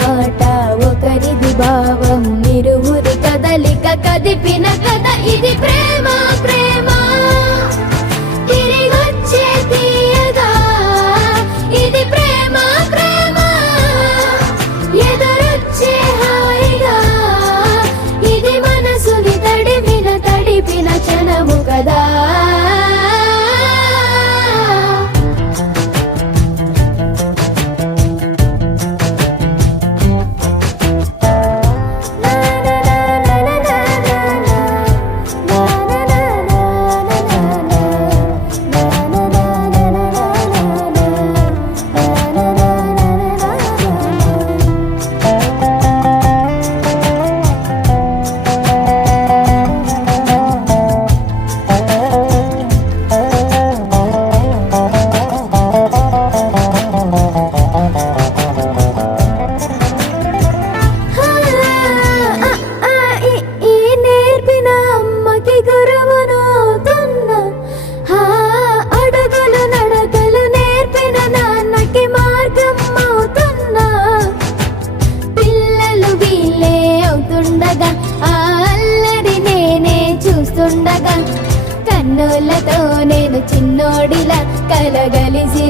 మాట ఒకరిది భావం ఇరువురి కదలిక కదిపిన కథ ఇది ప్రేమ ప్రేమ తిరిగొచ్చే తీయగా ఇది ప్రేమ ప్రేమ ఎదురొచ్చే హాయిగా ఇది మనసుని తడిపిన క్షణము కదా కన్నులతో నేను చిన్నోడిలా కలగలిసి